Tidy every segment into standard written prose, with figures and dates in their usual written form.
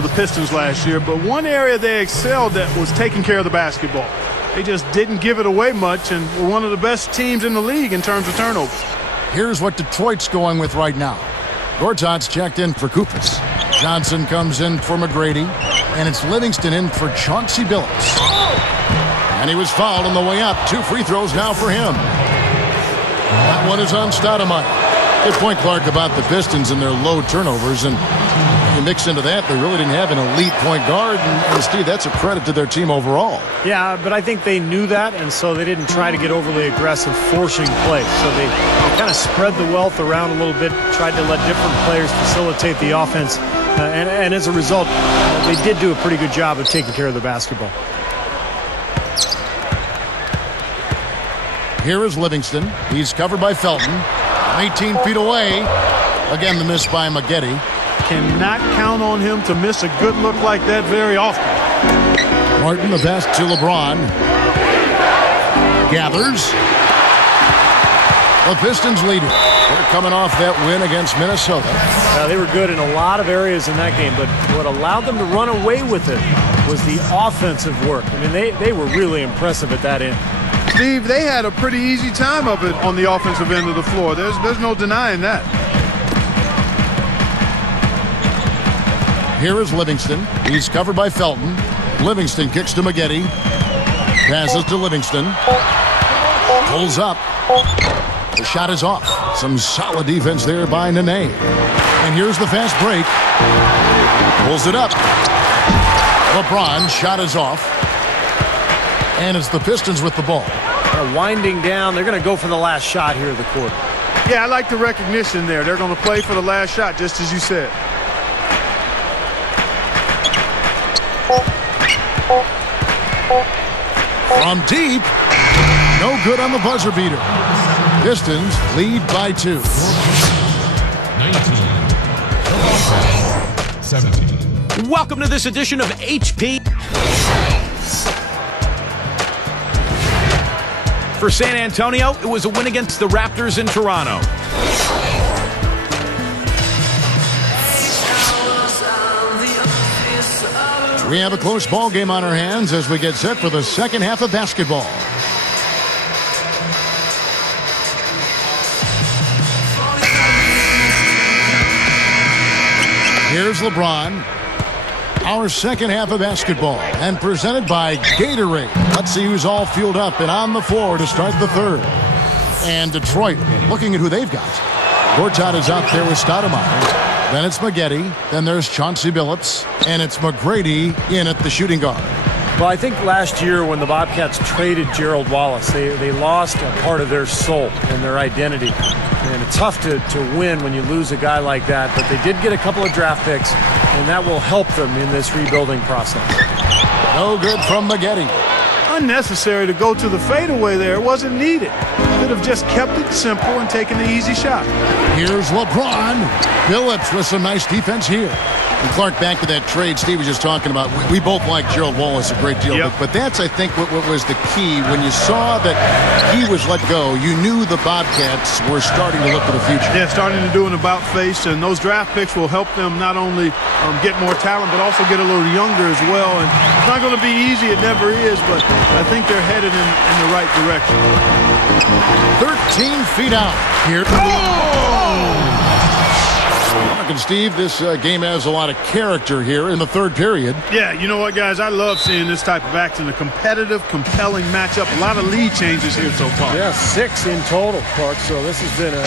for the Pistons last year, but one area they excelled at was taking care of the basketball. They just didn't give it away much and were one of the best teams in the league in terms of turnovers. Here's what Detroit's going with right now. Gortat's checked in for Kupis. Johnson comes in for McGrady, and it's Livingston in for Chauncey Billups. And he was fouled on the way up. 2 free throws now for him. That one is on Stoudemire. Good point, Clark, about the Pistons and their low turnovers. And you mix into that, they really didn't have an elite point guard. And Steve, that's a credit to their team overall. Yeah, but I think they knew that, and so they didn't try to get overly aggressive forcing plays. So they kind of spread the wealth around a little bit, tried to let different players facilitate the offense. And as a result, they did do a pretty good job of taking care of the basketball. Here is Livingston. He's covered by Felton. 18 feet away. Again, the miss by Maggette. Cannot count on him to miss a good look like that very often. Martin, the pass to LeBron. Gathers. The Pistons lead it. They're coming off that win against Minnesota. They were good in a lot of areas in that game, but what allowed them to run away with it was the offensive work. I mean, they were really impressive at that end. Steve, they had a pretty easy time of it on the offensive end of the floor. There's no denying that. Here is Livingston. He's covered by Felton. Livingston kicks to Maggette. Passes to Livingston. Pulls up. The shot is off. Some solid defense there by Nene. And here's the fast break. Pulls it up. LeBron, shot is off. And it's the Pistons with the ball. They're winding down. They're going to go for the last shot here of the quarter. Yeah, I like the recognition there. They're going to play for the last shot, just as you said. From deep. No good on the buzzer beater. Pistons lead by 2. 19. 17. Welcome to this edition of HP. For San Antonio, it was a win against the Raptors in Toronto. We have a close ball game on our hands as we get set for the second half of basketball. Here's LeBron. Our second half of basketball, and presented by Gatorade. Let's see who's all fueled up and on the floor to start the third. And Detroit, looking at who they've got. Gortat is out there with Stoudemire. Then it's Maggette. Then there's Chauncey Billups. And it's McGrady in at the shooting guard. Well, I think last year when the Bobcats traded Gerald Wallace, they lost a part of their soul and their identity. And it's tough to win when you lose a guy like that, but they did get a couple of draft picks, and that will help them in this rebuilding process. No good from Maggette. Unnecessary to go to the fadeaway there. It wasn't needed. Could have just kept it simple and taken the easy shot. Here's LeBron. Billups with some nice defense here. And Clark, back to that trade Steve was just talking about. We both like Gerald Wallace a great deal, but that's, I think, what was the key. When you saw that he was let go, you knew the Bobcats were starting to look to the future. Yeah, starting to do an about face, and those draft picks will help them not only get more talent, but also get a little younger as well. And it's not going to be easy, it never is, but I think they're headed in the right direction. 13 feet out here. Oh! And Steve, this game has a lot of character here in the third period. Yeah, you know what, guys? I love seeing this type of action, a competitive, compelling matchup. A lot of lead changes here so far. Yeah, 6 in total, Clark. So this has been a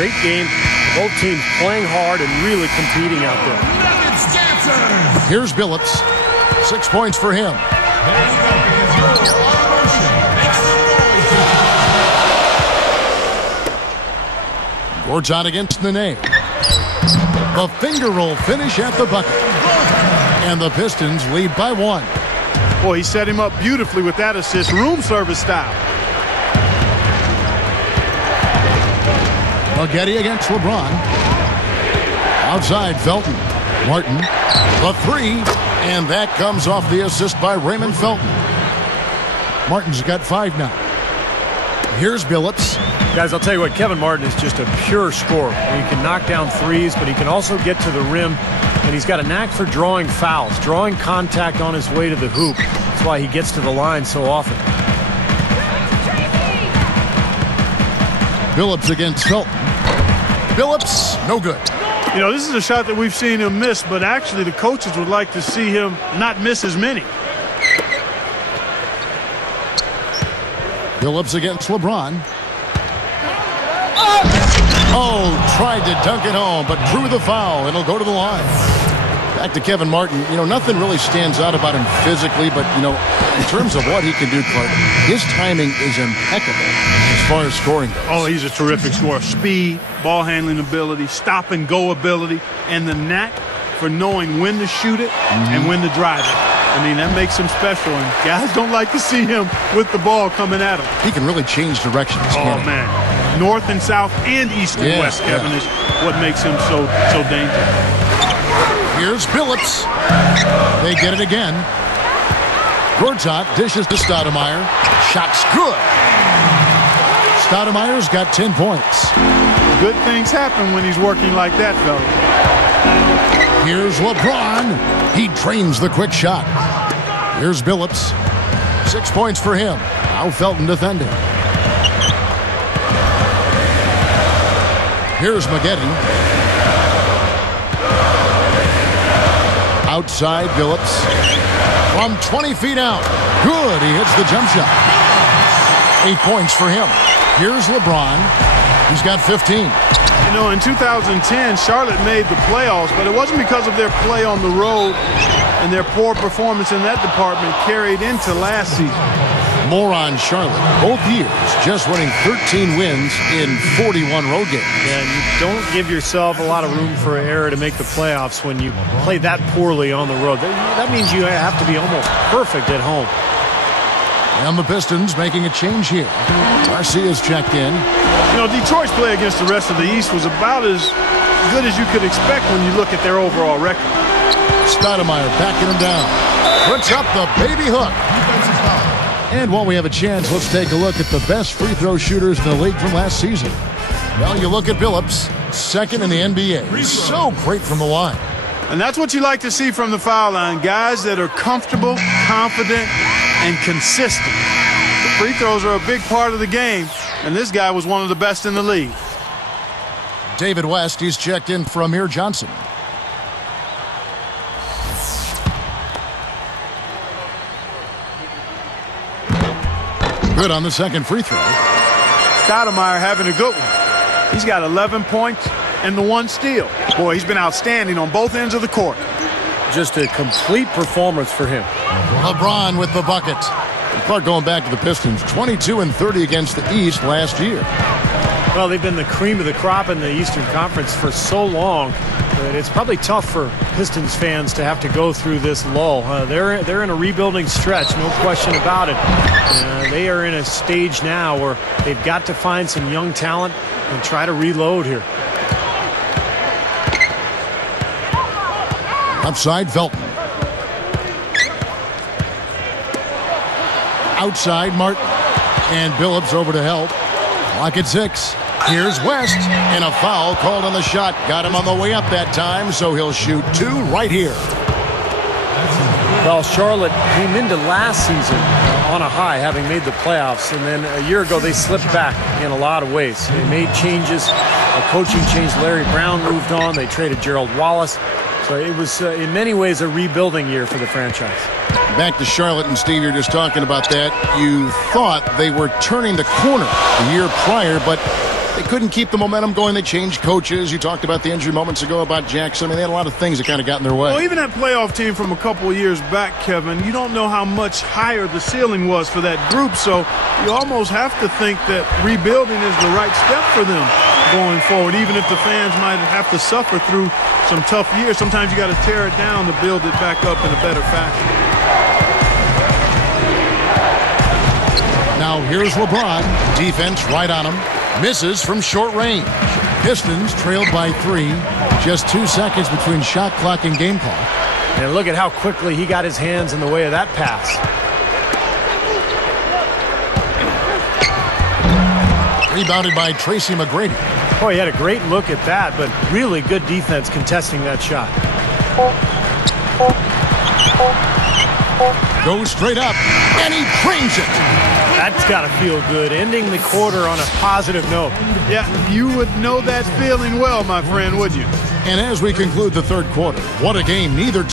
great game. Both teams playing hard and really competing out there. Here's Billups. 6 points for him. Gortat against Nene. The finger roll finish at the bucket. And the Pistons lead by 1. Boy, he set him up beautifully with that assist. Room service style. Maggette against LeBron. Outside, Felton. Martin. The 3. And that comes off the assist by Raymond Felton. Martin's got 5 now. Here's Billups. Guys, I'll tell you what, Kevin Martin is just a pure scorer. He can knock down threes, but he can also get to the rim and he's got a knack for drawing fouls, drawing contact on his way to the hoop. That's why he gets to the line so often. Phillips against Felton. Phillips, no good. You know, this is a shot that we've seen him miss, but actually the coaches would like to see him not miss as many. Phillips against LeBron. Oh, tried to dunk it home, but drew the foul, and it'll go to the line. Back to Kevin Martin. You know, nothing really stands out about him physically, but, you know, in terms of what he can do, Clark, his timing is impeccable as far as scoring goes. Oh, he's a terrific scorer. Speed, ball handling ability, stop and go ability, and the knack for knowing when to shoot it and when to drive it. I mean, that makes him special, and guys don't like to see him with the ball coming at him. He can really change directions. Oh, man. North and south and east and west, Kevin, is what makes him so dangerous. Here's Phillips. They get it again. Gortat dishes to Stoudemire. Shot's good. Stoudemire's got 10 points. Good things happen when he's working like that, fella. Here's LeBron. He drains the quick shot. Here's Phillips. 6 points for him. Now Felton defending. Here's Maggette. Outside Phillips. From 20 feet out. Good. He hits the jump shot. 8 points for him. Here's LeBron. He's got 15. You know, in 2010, Charlotte made the playoffs, but it wasn't because of their play on the road and their poor performance in that department carried into last season. More on Charlotte. Both years just winning 13 wins in 41 road games. Yeah, and you don't give yourself a lot of room for error to make the playoffs when you play that poorly on the road. That means you have to be almost perfect at home. And the Pistons making a change here. Garcia's checked in. You know, Detroit's play against the rest of the East was about as good as you could expect when you look at their overall record. Stoudemire backing him down. Puts up the baby hook. And while we have a chance, let's take a look at the best free throw shooters in the league from last season. Well, you look at Phillips, second in the NBA. He's so great from the line. And that's what you like to see from the foul line. Guys that are comfortable, confident, and consistent. The free throws are a big part of the game, and this guy was one of the best in the league. David West, he's checked in for Amir Johnson. Good on the second free throw. Stoudemire having a good one. He's got 11 points and the 1 steal. Boy, he's been outstanding on both ends of the court. Just a complete performance for him. LeBron with the bucket. Clark, going back to the Pistons, 22 and 30 against the East last year. Well, they've been the cream of the crop in the Eastern Conference for so long that it's probably tough for Pistons fans to have to go through this lull. They're in a rebuilding stretch, no question about it. They are in a stage now where they've got to find some young talent and try to reload here. Outside Felton. Outside Martin. And Phillips over to help. Clock at 6. Here's West. And a foul called on the shot. Got him on the way up that time, so he'll shoot 2 right here. Well, Charlotte came into last season on a high, having made the playoffs, and then a year ago they slipped back in a lot of ways. They made changes. A coaching change. Larry Brown moved on. They traded Gerald Wallace. So it was, in many ways, a rebuilding year for the franchise. Back to Charlotte, and Steve, you're just talking about that. You thought they were turning the corner the year prior, but they couldn't keep the momentum going. They changed coaches. You talked about the injury moments ago about Jackson. I mean, they had a lot of things that kind of got in their way. Well, even that playoff team from a couple of years back, Kevin, you don't know how much higher the ceiling was for that group, so you almost have to think that rebuilding is the right step for them going forward, even if the fans might have to suffer through some tough years. Sometimes you got to tear it down to build it back up in a better fashion. Now here's LeBron. Defense right on him. Misses from short range. Pistons trailed by 3. Just 2 seconds between shot clock and game clock. And look at how quickly he got his hands in the way of that pass. Rebounded by Tracy McGrady. Boy, he had a great look at that, but really good defense contesting that shot. Goes straight up, and he drains it. That's got to feel good, ending the quarter on a positive note. Yeah, you would know that feeling well, my friend, would you? And as we conclude the third quarter, what a game. Neither